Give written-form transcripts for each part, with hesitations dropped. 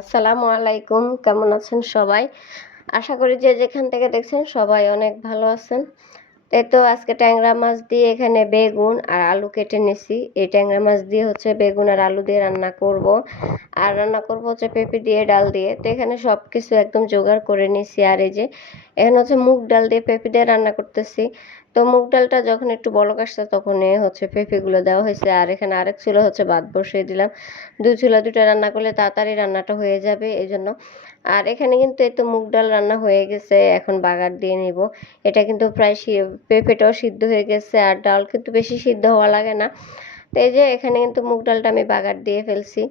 আসসালামু আলাইকুম, কেমন আছেন সবাই? আশা করি যে যেখান থেকে দেখছেন সবাই অনেক ভালো আছেন। এই তো আজকে ট্যাংরা মাছ দিয়ে এখানে বেগুন আর আলু কেটে নিছি। এই ট্যাংরা মাছ দিয়ে হচ্ছে বেগুন আর আলু দিয়ে রান্না করব। আর রান্না করব হচ্ছে পেঁপে দিয়ে, ডাল দিয়ে। তো এখানে সবকিছু একদম জোগাড় করে নিছি। আর এই যে এখানে হচ্ছে মুগ ডাল দিয়ে পেঁপে দিয়ে রান্না করতেছি। তো মুগ ডালটা যখন একটু বলক আসছে তখনই হচ্ছে পেঁপেগুলো দেওয়া হয়েছে। আর এখানে আরেক চুলা হচ্ছে ভাত বসিয়ে দিলাম। দুই চুলা দুইটা রান্না করলে তাড়াতাড়ি রান্নাটা হয়ে যাবে এই জন্য। আর এখানে কিন্তু এই তো মুগ ডাল রান্না হয়ে গেছে, এখন বাগার দিয়ে নিব। এটা কিন্তু প্রায় পেঁপেটাও সিদ্ধ হয়ে গেছে, আর ডাল কিন্তু বেশি সিদ্ধ হওয়া লাগে না। তো এই যে এখানে কিন্তু মুগ ডালটা আমি বাগার দিয়ে ফেলছি।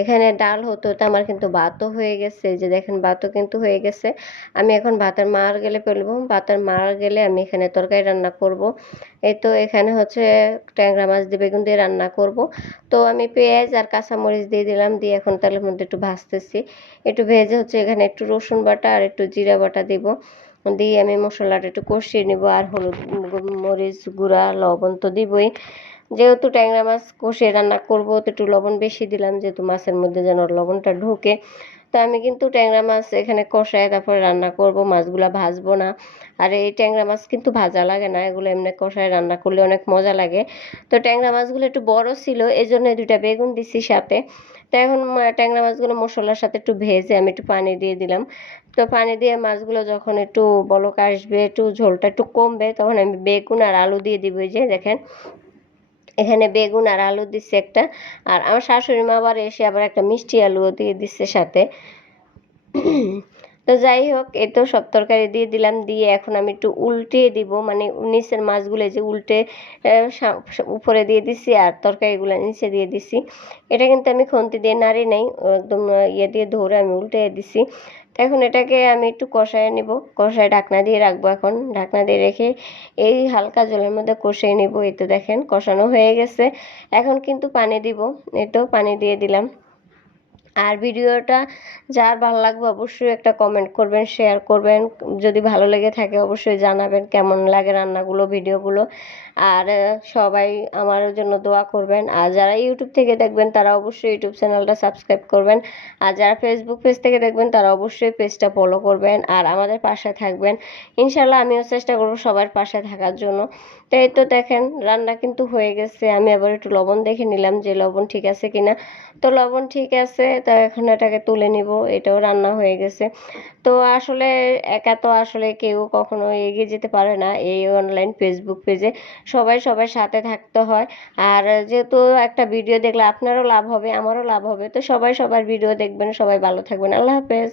এখানে ডাল হতে হতে আমার কিন্তু ভাতও হয়ে গেছে। এই যে দেখেন ভাতও কিন্তু হয়ে গেছে। আমি এখন ভাতের মার গেলে ফেলবো, ভাতের মার গেলে আমি এখানে তরকারি রান্না করব। এই তো এখানে হচ্ছে ট্যাংরা মাছ দিয়ে বেগুন দিয়ে রান্না করব। তো আমি পেঁয়াজ আর কাঁচামরিচ দিয়ে দিলাম, দিয়ে এখন তেলের মধ্যে একটু ভাজতেছি। একটু ভেজে হচ্ছে এখানে একটু রসুন বাটা আর একটু জিরা বাটা দিব, দিয়ে আমি মশলাটা একটু কষিয়ে নিব। আর হলুদ, মরিচ গুঁড়া, লবণ তো দিবই। যেহেতু ট্যাংরা মাছ কষিয়ে রান্না করব তো একটু লবণ বেশি দিলাম, যেহেতু মাছের মধ্যে যেন লবণটা ঢোকে। তো আমি কিন্তু ট্যাংরা মাছ এখানে কষায় তারপরে রান্না করব, মাছগুলা ভাজবো না। আর এই ট্যাংরা মাছ কিন্তু ভাজা লাগে না, এগুলো এমনি কষায় রান্না করলে অনেক মজা লাগে। তো ট্যাংরা মাছগুলো একটু বড় ছিল, এই জন্য দুইটা বেগুন দিছি সাথে। তো এখন ট্যাংরা মাছগুলো মশলার সাথে একটু ভেজে আমি একটু পানি দিয়ে দিলাম। তো পানি দিয়ে মাছগুলো যখন একটু বলক আসবে, একটু ঝোলটা একটু কমবে, তখন আমি বেগুন আর আলু দিয়ে দিব। এই যে দেখেন এখানে বেগুন আর আলু দিচ্ছে একটা। আর আমার শাশুড়ি মা আবার এসে আবার একটা মিষ্টি আলুও দিয়ে দিচ্ছে সাথে। তো যাই হোক, এই তো সব তরকারি দিয়ে দিলাম, দিয়ে এখন আমি একটু উল্টে দিব, মানে নিচের মাছগুলো যে উল্টে উপরে দিয়ে দিছি আর তরকারিগুলো নিচে দিয়ে দিছি। এটা কিন্তু আমি খুন্তি দিয়ে নাড়ি নাই, একদম ইয়ে দিয়ে ধরে আমি উল্টে দিছি। তো এখন এটাকে আমি একটু কষায় নিব, কষায় ঢাকনা দিয়ে রাখবো। এখন ঢাকনা দিয়ে রেখে এই হালকা জলের মধ্যে কষিয়ে নিব। এই তো দেখেন কষানো হয়ে গেছে, এখন কিন্তু পানি দিব। এই তো পানি দিয়ে দিলাম। আর ভিডিওটা যার ভালো লাগবে অবশ্যই একটা কমেন্ট করবেন, শেয়ার করবেন। যদি ভালো লেগে থাকে অবশ্যই জানাবেন কেমন লাগে রান্নাগুলো, ভিডিওগুলো। আর সবাই আমার জন্য দোয়া করবেন। আর যারা ইউটিউব থেকে দেখবেন তারা অবশ্যই ইউটিউব চ্যানেলটা সাবস্ক্রাইব করবেন। আর যারা ফেসবুক পেজ থেকে দেখবেন তারা অবশ্যই পেজটা ফলো করবেন আর আমাদের পাশে থাকবেন। ইনশাল্লাহ আমিও চেষ্টা করব সবার পাশে থাকার জন্য। তো এই তো দেখেন রান্না কিন্তু হয়ে গেছে, আমি আবার একটু লবণ দেখে নিলাম যে লবণ ঠিক আছে কিনা। তো লবণ ঠিক আছে, তো এখন এটাকে তুলে নিব। এটাও রান্না হয়ে গেছে। তো আসলে একা তো আসলে কেউ কখনো এগিয়ে যেতে পারে না এই অনলাইন ফেসবুক পেজে, সবাই সবার সাথে থাকতে হয়। আর যেহেতু একটা ভিডিও দেখলে আপনারও লাভ হবে, আমারও লাভ হবে, তো সবাই সবার ভিডিও দেখবেন। সবাই ভালো থাকবেন, আল্লাহ হাফেজ।